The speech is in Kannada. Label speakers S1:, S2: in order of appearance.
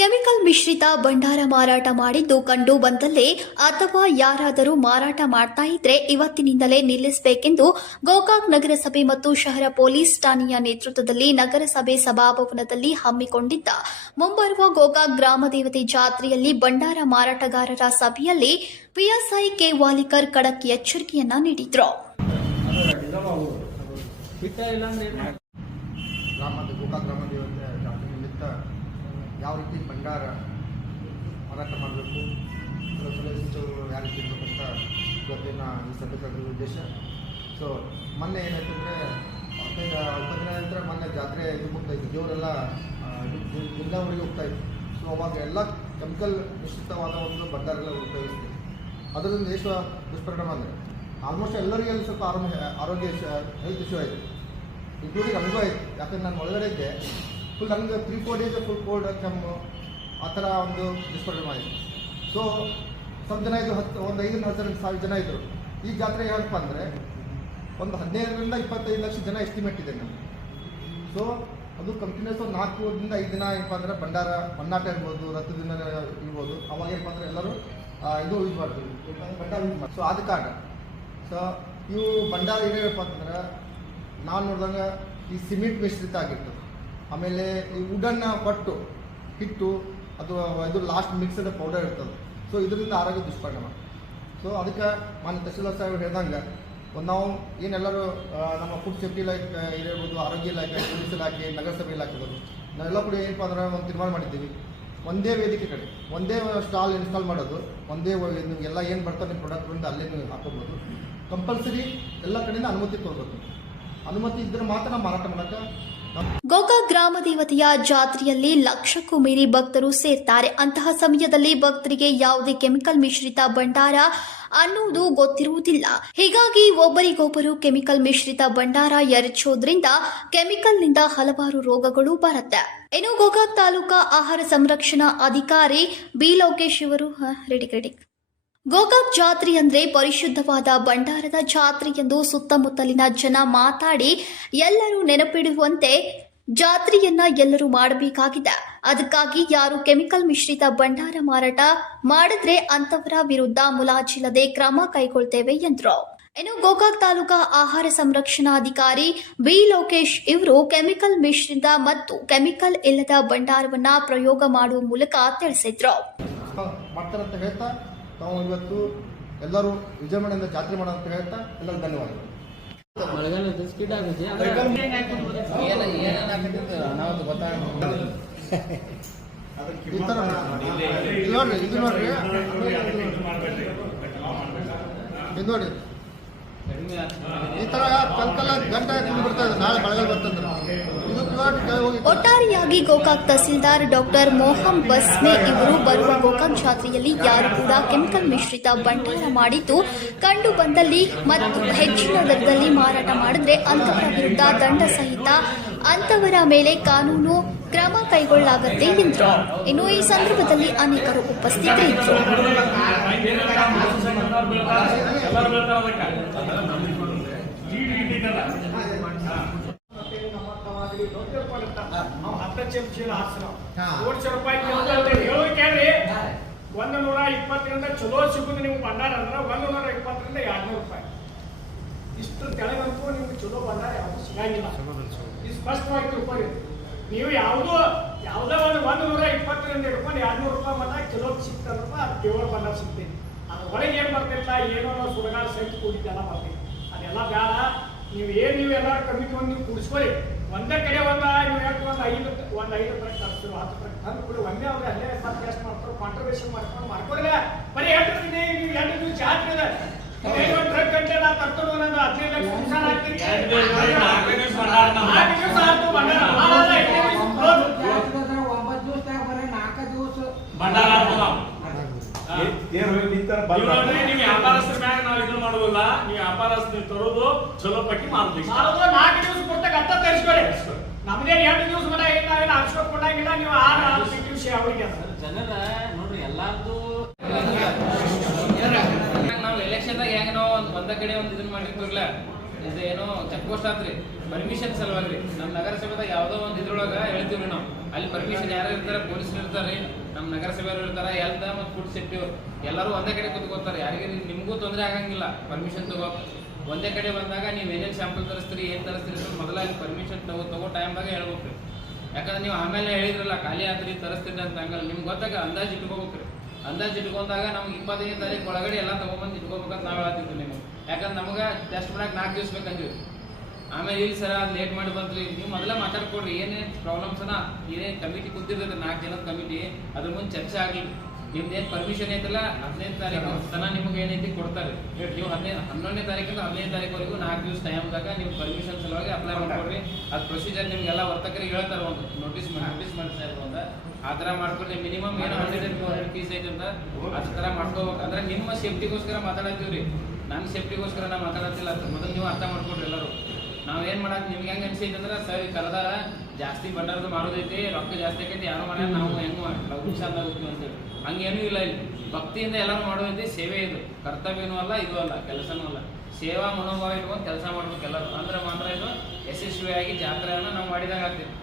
S1: ಮಿಶ್ರಿತ ಭಂಡಾರ ಮಾರಾಟ ಮಾಡಿದ್ದು ಕಂಡು ಬಂದಲ್ಲಿ ಅಥವಾ ಯಾರಾದರೂ ಮಾರಾಟ ಮಾಡ್ತಾ ಇದ್ರೆ ಇವತ್ತಿನಿಂದಲೇ ನಿಲ್ಲಿಸಬೇಕೆಂದು ಗೋಕಾಕ್ ನಗರಸಭೆ ಮತ್ತು ಶಹರ ಪೊಲೀಸ್ ಠಾಣೆಯ ನೇತೃತ್ವದಲ್ಲಿ ನಗರಸಭೆ ಸಭಾಭವನದಲ್ಲಿ ಹಮ್ಮಿಕೊಂಡಿದ್ದ ಮುಂಬರುವ ಗೋಕಾಕ್ ಗ್ರಾಮ ದೇವತೆ ಜಾತ್ರೆಯಲ್ಲಿ ಭಂಡಾರ ಮಾರಾಟಗಾರರ ಸಭೆಯಲ್ಲಿ ಪಿಎಸ್ಐ ಕೆ ವಾಲಿಕರ್ ಖಡಕ್ ಎಚ್ಚರಿಕೆಯನ್ನ ನೀಡಿದ್ರು.
S2: ಗೋಕಾಕ್ ಗ್ರಾಮ ದೇವತೆ ಜಾತ್ರೆ ನಿಮಿತ್ತ ಯಾವ ರೀತಿ ಭಂಡಾರ ಮಾರಾಟ ಮಾಡಬೇಕು? ಅದರ ಸಲಹೆ ಸೂಚನೆಗಳು ಯಾವ ರೀತಿ ಇರಬೇಕು ಅಂತ ಇವತ್ತಿನ ಈ ಸಭೆ ಉದ್ದೇಶ. ಸೊ ಮೊನ್ನೆ ಏನಾಯ್ತು ಅಂದರೆ ಹದಿನೈದು ಇಪ್ಪತ್ತು ದಿನ ನಂತರ ಮೊನ್ನೆ ಜಾತ್ರೆ ಇದು ಹೋಗ್ತಾ ದೇವರೆಲ್ಲ ಜಿಲ್ಲಾವರಿಗೆ ಹೋಗ್ತಾ ಇತ್ತು. ಸೊ ಅವಾಗ ಎಲ್ಲ ಕೆಮಿಕಲ್ ಮಿಶ್ರಿತವಾದ ಒಂದು ಭಂಡಾರಗಳ ಉಪಯೋಗಿಸ್ತೀವಿ ಅದರಿಂದ ಎಷ್ಟು ದುಷ್ಪರಿಣಾಮ ಅಂದರೆ ಆಲ್ಮೋಸ್ಟ್ ಎಲ್ಲರಿಗೂ ಸ್ವಲ್ಪ ಆರೋಗ್ಯ ಆರೋಗ್ಯ ಹೆಲ್ತ್ ಇಶ್ಯೂ ಆಯಿತು. ಇನ್ಕ್ಲೂಡಿಂಗ್ ಅನುಭವ ಆಯಿತು. ಯಾಕಂದ್ರೆ ನಾನು ಒಳಗಡೆ ಇದ್ದೆ. ಫುಲ್ ನನಗೆ three four days full cold ಕೆಮ್ಮು ಆ ಥರ ಒಂದು ಡಿಸ್ಪ್ಲೇ ಆಯಿತು ಸೊ ಸ್ವಲ್ಪ ಜನ ಇದು ಹತ್ತು, ಒಂದು ಐದರಿಂದ ಹತ್ತು ಸಾವಿರ ಜನ ಇದ್ದರು ಈ ಜಾತ್ರೆ ಹೇಳಪ್ಪ ಅಂದರೆ, ಒಂದು ಹದಿನೈದರಿಂದ ಇಪ್ಪತ್ತೈದು ಲಕ್ಷ ಜನ ಎಸ್ಟಿಮೇಟ್ ಇದೆ ನಮಗೆ. ಸೊ ಅದು ಕಂಟಿನ್ಯೂಸ್ ಒಂದು ದಿನದಿಂದ ಐದು ದಿನ ಏನಪ್ಪ ಅಂದರೆ ಭಂಡಾರ ಮನ್ನಾಟ ಇರ್ಬೋದು ದಿನ ಇರ್ಬೋದು. ಅವಾಗ ಏನಪ್ಪ ಅಂದರೆ ಎಲ್ಲರೂ ಇದು ಯೂಸ್ ಮಾಡ್ತೀವಿ. ಭಂಡಾರ ಯೂಸ್ ಮಾಡಿ ಸೊ ಆದ ಕಾರಣ. ಸೊ ಇವು ಭಂಡಾರ ಏನೇನಪ್ಪ ಅಂತಂದ್ರೆ, ನಾನು ನೋಡಿದಂಗೆ ಈ ಸಿಮೆಂಟ್ ಮಿಶ್ರಿತ ಆಗಿತ್ತು ಆಮೇಲೆ ಈ ವುಡನ್ನ ಪಟ್ಟು ಹಿಟ್ಟು ಅಥವಾ ಇದು ಲಾಸ್ಟ್ ಮಿಕ್ಸಡ್ ಪೌಡರ್ ಇರ್ತದೆ. ಸೊ ಇದರಿಂದ ಆರೋಗ್ಯ ದುಷ್ಪರಿಣಾಮ. ಸೊ ಅದಕ್ಕೆ ಮಾನ್ಯ ತಹಶೀಲ್ದಾರ್ ಸಾಹೇಬ್ ಹೇಳ್ದಂಗೆ, ಒಂದು ನಾವು ಏನೆಲ್ಲರೂ ನಮ್ಮ ಫುಡ್ ಸೇಫ್ಟಿ ಇಲಾಖೆ ಇರ್ಬೋದು, ಆರೋಗ್ಯ ಇಲಾಖೆ ಪೊಲೀಸ್ ಇಲಾಖೆ, ನಗರಸಭೆ ಇಲಾಖೆ ಇರ್ಬೋದು ನಾವೆಲ್ಲ ಕೂಡ ಏನಪ್ಪ ಅಂದ್ರೆ ಒಂದು ತೀರ್ಮಾನ ಮಾಡಿದ್ದೀವಿ. ಒಂದೇ ವೇದಿಕೆ ಕಡೆ, ಒಂದೇ ಸ್ಟಾಲ್ ಇನ್ಸ್ಟಾಲ್ ಮಾಡೋದು, ಒಂದೇ ಎಲ್ಲ ಏನು ಬರ್ತಾರೆ ನಿಮ್ಮ ಪ್ರಾಡಕ್ಟ್ಗಳಿಂದ ಅಲ್ಲೇ ನೀವು ಹಾಕೋಬೋದು. ಕಂಪಲ್ಸರಿ ಎಲ್ಲ ಕಡೆಯಿಂದ ಅನುಮತಿ ಕೊಡಬೇಕು. ಅನುಮತಿ ಇದ್ದರೆ ಮಾತ್ರ ನಾವು ಮಾರಾಟ ಮಾಡೋಕ್ಕೆ
S1: ಗೋಕಾಕ್ ಗ್ರಾಮ ದೇವತೆಯ ಜಾತ್ರೆಯಲ್ಲಿ ಲಕ್ಷಕ್ಕೂ ಮೀರಿ ಭಕ್ತರು ಸೇರ್ತಾರೆ. ಅಂತಹ ಸಮಯದಲ್ಲಿ ಭಕ್ತರಿಗೆ ಯಾವುದೇ ಕೆಮಿಕಲ್ ಮಿಶ್ರಿತ ಭಂಡಾರ ಅನ್ನುವುದು ಗೊತ್ತಿರುವುದಿಲ್ಲ. ಹೀಗಾಗಿ ಒಬ್ಬರಿಗೊಬ್ಬರು ಕೆಮಿಕಲ್ ಮಿಶ್ರಿತ ಭಂಡಾರ ಎರಚೋದ್ರಿಂದ ಕೆಮಿಕಲ್ನಿಂದ ಹಲವಾರು ರೋಗಗಳು ಬರುತ್ತೆ. ಇನ್ನು ಗೋಕಾಕ್ ತಾಲೂಕಾ ಆಹಾರ ಸಂರಕ್ಷಣಾ ಅಧಿಕಾರಿ ಬಿ ಲೋಕೇಶ್ ಇವರು ರೆಡಿ ರೆಡಿ. ಗೋಕಾಕ್ ಜಾತ್ರೆ ಅಂದ್ರೆ ಪರಿಶುದ್ಧವಾದ ಭಂಡಾರದ ಜಾತ್ರೆ ಎಂದು ಸುತ್ತಮುತ್ತಲಿನ ಜನ ಮಾತಾಡಿ ಎಲ್ಲರೂ ನೆನಪಿಡುವಂತೆ ಜಾತ್ರೆಯನ್ನ ಎಲ್ಲರೂ ಮಾಡಬೇಕಾಗಿದೆ. ಅದಕ್ಕಾಗಿ ಯಾರು ಕೆಮಿಕಲ್ ಮಿಶ್ರಿತ ಭಂಡಾರ ಮಾರಾಟ ಮಾಡಿದ್ರೆ ಅಂತವರ ವಿರುದ್ಧ ಮುಲಾಜಿಲ್ಲದೆ ಕ್ರಮ ಕೈಗೊಳ್ತೇವೆ ಎಂದರು. ಇನ್ನು ಗೋಕಾಕ್ ತಾಲೂಕಾ ಆಹಾರ ಸಂರಕ್ಷಣಾಧಿಕಾರಿ ಬಿ ಲೋಕೇಶ್ ಇವರು ಕೆಮಿಕಲ್ ಮಿಶ್ರಿತ ಮತ್ತು ಕೆಮಿಕಲ್ ಇಲ್ಲದ ಭಂಡಾರವನ್ನ ಪ್ರಯೋಗ ಮಾಡುವ ಮೂಲಕ ತಿಳಿಸಿದ್ರು.
S2: ತಾವು ಇವತ್ತು ಎಲ್ಲರೂ ವಿಜೃಂಭಣೆಯಿಂದ ಜಾತ್ರೆ ಮಾಡೋಣ ಅಂತ ಹೇಳ್ತಾ ಎಲ್ಲರಿಗೂ ಧನ್ಯವಾದಗಳು.
S3: ಮಳೆಗಾಲದ ಸ್ಕಿಡ್ ಆಗುತ್ತೆ.
S2: ಈ ಥರ ನೋಡ್ರಿ ಇದು ನೋಡ್ರಿ. ಇದು ನೋಡಿ ಈ ಥರ ಕಲ್ಕಲ್ಲ ಗಂಟೆ ತಿಂದು ಬಿಡ್ತಾ ಇದೆ ನಾಳೆ ಮಳೆಗಾಲ ಬರ್ತಂದ್ರೆ.
S1: ಒಟ್ಟಾರೆಯಾಗಿ ಗೋಕಾಕ್ ತಹಸೀಲ್ದಾರ್ ಡಾಕ್ಟರ್ ಮೋಹಂ ಬಸ್ಮೆ ಇವರು ಬರುವ ಗೋಕಾಕ್ ಜಾತ್ರೆಯಲ್ಲಿ ಯಾರು ಕೂಡ ಕೆಮಿಕಲ್ ಮಿಶ್ರಿತ ಬಂಟಾರ ಮಾಡಿದ್ದು ಕಂಡು ಬಂದಲ್ಲಿ ಮತ್ತು ಹೆಚ್ಚಿನ ದರದಲ್ಲಿ ಮಾರಾಟ ಮಾಡಿದ್ರೆ ಅಂತವರ ವಿರುದ್ಧ ದಂಡ ಸಹಿತ ಅಂತವರ ಮೇಲೆ ಕಾನೂನು ಕ್ರಮ ಕೈಗೊಳ್ಳಲಾಗುತ್ತೆ ಎಂದರು. ಇನ್ನು ಈ ಸಂದರ್ಭದಲ್ಲಿ ಅನೇಕರು ಉಪಸ್ಥಿತರಿದ್ದರು.
S4: ಹತ್ತು ಚೀಲ ಚೀಲ ಹಾಕ್ಸಿ ನಾವು
S2: ಹಾ.
S4: ಕೋಟಿ ರೂಪಾಯಿ ಕೇಳ್ರಿ ಒಂದು ನೂರ ಇಪ್ಪತ್ತರಿಂದ ಚಲೋ ಸಿಗುದು ನಿಮ್ಗೆ ಭಂಡಾರ ಅಂದ್ರೆ ಒಂದ್ ನೂರ ಇಪ್ಪತ್ತರಿಂದ ರೂಪಾಯಿ. ಇಷ್ಟು ಕೆಳಗಂತೂ ನಿಮ್ಗೆ ಚಲೋ ಭಂಡಾರ ಯಾವುದು ಸಿಗಂಗಿಲ್ಲ. ಇದು ಸ್ಪಷ್ಟವಾಗಿ ತಿಳ್ಕೊಳ್ಳಿ. ನೀವು ಯಾವುದೋ ಯಾವುದೋ ಒಂದು ಒಂದ್ ನೂರ ಇಪ್ಪತ್ತರಿಂದ ಹಿಡ್ಕೊಂಡು ರೂಪಾಯಿ ಮಟ್ಟ ಚಲೋ ಸಿಗ್ತದಪ್ಪ ಅದು ದೇವರ ಭಂಡಾರ ಸಿಗ್ತೈತಿ. ಅದ್ರ ಒಳಗೆ ಏನು ಬರ್ತಿರ್ತಾ ಏನೋ ನಾವು ಸುಡಗಾಲ ಸಹಿತ ಕೂಡಿದ್ದೆಲ್ಲ ಬರ್ತೈತಿ. ಅದೆಲ್ಲ ಬೇಡ. ನೀವು ಏನು ನೀವು ಎಲ್ಲ ಕಮಿಟಿ ಒಂದು ನೀವು ಕೂಡಿಸ್ಕೊಳ್ಳಿ. ಒಂದೇ ಕಡೆ ಒಂದು ನೀವು ಹೇಳ್ತು ಒಂದು ಐದು ಒಂದು ಐದು ರೂಪಾಯಿ ತರಿಸ್ರು ಹತ್ತು ರೂಪಾಯಿ ತಂದು ಬಿಡು ಒಂದೇ ಅವ್ರು ಅಲ್ಲೇ ಮತ್ತೆ ಎಷ್ಟು ಮಾಡ್ತಾರೆ ಕಾಂಟ್ರಿಬ್ಯೂಷನ್ ಮಾಡ್ಕೊಂಡು ಮಾಡ್ಕೊಡಿಲ್ಲ ಬರೀ ಎಂಟು ದಿನ ನೀವು ಎರಡು ದಿವಸ ಜಾತ್ರೆ ಇದೆ ಟ್ರಕ್ ಗಂಟೆ ನಾ ತರ್ಕೊಂಡು ಒಂದು ಹದಿನೈದು ಲಕ್ಷ ನುಕ್ಸಾನ್
S5: ನೋಡ್ರಿ ನೀವು ವ್ಯಾಪಾರಸ್ಥರ ಮ್ಯಾಗ ನಾವು ಇದನ್ನ ಮಾಡುವಲ್ಲ ನೀವು ವ್ಯಾಪಾರಸ್ಥ ನೀವು ತರೋದು ಚಲೋ ಪಟ್ಟಿ ಮಾಡ್ತೀವಿ
S4: ನಾಲ್ಕು ದಿವಸ ಕೊಟ್ಟಾಗ ಕಟ್ಟ ತರಿಸ್ಕೊಳ್ಳಿ ನಮ್ದೇನು ಎರಡು ದಿವಸ ಮನೆ ನಾವೇನು ಹಾಕ್ಸ್ಕೊಂಡು ಕೊಡಂಗಿಲ್ಲ ನೀವು ಆರು ಆರು ದಿವಸ ಅವರಿಗೆ
S3: ಜನರ ನೋಡ್ರಿ ಎಲ್ಲಾರ್ದು ನಾವು ಎಲೆಕ್ಷನ್ದಾಗ ಹೆಂಗ ನಾವು ಒಂದ್ ಒಂದ ಕಡೆ ಒಂದ್ ಇದನ್ನ ಮಾಡಿರ್ತಿರ್ಲ ಏನೋ ಚೆಕ್ ಪೋಸ್ಟ್ ಆತ್ರಿ ಪರ್ಮಿಷನ್ ಸಲುವಾಗಿ. ನಮ್ಮ ನಗರಸಭೆದಾಗ ಯಾವುದೋ ಒಂದ್ ಇದ್ರೊಳಗ ಹೇಳ್ತೀವ್ರಿ ನಾವು. ಅಲ್ಲಿ ಪರ್ಮಿಷನ್ ಯಾರು ಇರ್ತಾರೆ ಪೊಲೀಸರು ಇರ್ತಾರೆ ನಮ್ಮ ನಗರಸಭೆಯವರು ಇರ್ತಾರೆ ಹೆಲ್ತ್ ಮತ್ತು ಫುಡ್ ಸೇಫ್ಟಿ ಎಲ್ಲರೂ ಒಂದೇ ಕಡೆ ಕೂತ್ಕೋತಾರೆ ಯಾರಿಗೆ ನಿಮಗೂ ತೊಂದರೆ ಆಗಂಗಿಲ್ಲ. ಪರ್ಮಿಷನ್ ತಗೋ. ಒಂದೇ ಕಡೆ ಬಂದಾಗ ನೀವು ಏನೇನು ಸ್ಯಾಂಪಲ್ ತರಿಸ್ತೀರಿ, ಏನು ತರಿಸ್ತೀರಿ ಅಂತ ಮೊದಲಾಗಿ ಪರ್ಮಿಷನ್ ತಗೋ ತಗೋ ಟೈಮ್ದಾಗ ಹೇಳ್ಬೇಕ್ರಿ ಯಾಕಂದ್ರೆ ನೀವು ಆಮೇಲೆ ಹೇಳಿದ್ರಲ್ಲ, ಖಾಲಿ ಆತ್ರಿ ತರಿಸ್ತೀರಿ ಅಂತ ಹಂಗಲ್ಲ. ನಿಮ್ಗೆ ಗೊತ್ತಾಗ ಅಂದಾಜು ಇಟ್ಕೋಬೇಕ್ರಿ ಅಂದಾಜು ಇಟ್ಕೊಂಡಾಗ ನಮ್ಗೆ ಇಪ್ಪತ್ತೈದು ತಾರೀಕು ಒಳಗಡೆ ಎಲ್ಲ ತಗೊಂಬಂದು ಇಟ್ಕೋಬೇಕಂತ ನಾವು ಹೇಳ್ತಿದ್ವಿ ನೀವು ಯಾಕಂದ್ರೆ ನಮ್ಗೆ ಟೆಸ್ಟ್ ಮಾಡಕ್ಕೆ ನಾಲ್ಕು ದಿವ್ಸ ಬೇಕಂದ್ವಿ ಆಮೇಲೆ ಇಲ್ಲಿ ಸರ ಅದು ಲೇಟ್ ಮಾಡಿ ಬಂದ್ರಿ ನೀವು ಮೊದಲೇ ಮಾತಾಡ್ಕೊಡ್ರಿ ಏನೇನು ಪ್ರಾಬ್ಲಮ್ಸ್ ಅನ್ನ ಏನೇನು ಕಮಿಟಿ ಕೂತಿರ್ತದೆ ನಾಲ್ಕು ಜನದ ಕಮಿಟಿ ಅದ್ರ ಮುಂದೆ ಚರ್ಚೆ ಆಗಲಿ. ನಿಮ್ದು ಏನು ಪರ್ಮಿಷನ್ ಐತಲ್ಲ? ಹದಿನೈದು ತಾರೀಕು. ತನ ನಿಮ್ಗೆ ಏನೈತಿ ಕೊಡ್ತಾರೆ. ನೀವು ಹದಿನೈದು ಹನ್ನೊಂದನೇ ತಾರೀಕಿಂದ ಹದಿನೈದು ತಾರೀಕುವರೆಗೂ ನಾಲ್ಕು ದಿವಸ ಟೈಮ್ದಾಗ ನೀವು ಪರ್ಮಿಷನ್ ಸಲುವಾಗಿ ಅಪ್ಲೈ ಮಾಡ್ಕೊಡ್ರಿ. ಅದು ಪ್ರೊಸೀಜರ್ ನಿಮ್ಗೆಲ್ಲ ವರ್ತಕರಿಗೆ ಹೇಳ್ತಾರೆ ಒಂದು. ನೋಟಿಸ್ ನೋಟಿಸ್ ಮಾಡ್ತಾ ಇರೋ ಒಂದು. ಆ ಥರ ಮಾಡ್ಕೊಡ್ರಿ ಮಿನಿಮಮ್ ಏನು ಹಂಡ್ರೆಡ್ ಟು ಹಂಡ್ರೆಡ್ ಪೀಸ್ ಐತೆ ಅಂತ. ಆ ಥರ ಮಾಡ್ಕೋಬೇಕು. ಅಂದ್ರೆ ನಿಮ್ಮ ಸೇಫ್ಟಿಗೋಸ್ಕರ ಮಾತಾಡತ್ತೀವಿ ರೀ ನನ್ನ ಸೇಫ್ಟಿಗೋಸ್ಕರ ನಾನು ಮಾತಾಡತ್ತಿಲ್ಲ ಅಂತ. ಮೊದಲು ನೀವು ಅರ್ಥ ಮಾಡ್ಕೊಡ್ರಿ ಎಲ್ಲರೂ. ನಾವು ಏನು ಮಾಡಕ್ ನಿಮ್ಗೆ ಹೆಂಗೆ ಅನ್ಸೈತೆ ಅಂದ್ರೆ ಸರ್ ಕರೆದಾರ ಜಾಸ್ತಿ ಬಂಡಾರದ ಮಾಡೋದೈತಿ ರೊಕ್ಕ ಜಾಸ್ತಿ ಆಕೈತಿ ಯಾರು ಮಾಡ್ಯಾರ ನಾವು ಹೆಂಗ್ ಲಘು ಚಂದ ಹೋಗ್ತೀವಿ ಅಂತೇಳಿ. ಹಂಗೇನೂ ಇಲ್ಲ ಇಲ್ಲಿ. ಭಕ್ತಿಯಿಂದ ಎಲ್ಲರೂ ಮಾಡುವಂತೆ ಸೇವೆ ಇದು. ಕರ್ತವ್ಯನೂ ಅಲ್ಲ, ಇದು ಅಲ್ಲ, ಕೆಲಸನೂ ಅಲ್ಲ. ಸೇವಾ ಮನೋಭಾವ ಇಟ್ಕೊಂಡು ಕೆಲಸ ಮಾಡ್ಬೇಕು ಎಲ್ಲರೂ. ಅಂದ್ರೆ ಮಾತ್ರ ಇದು ಯಶಸ್ವಿಯಾಗಿ ಜಾತ್ರೆಯನ್ನು ನಾವು ಮಾಡಿದಾಗ ಆಗ್ತೈತಿ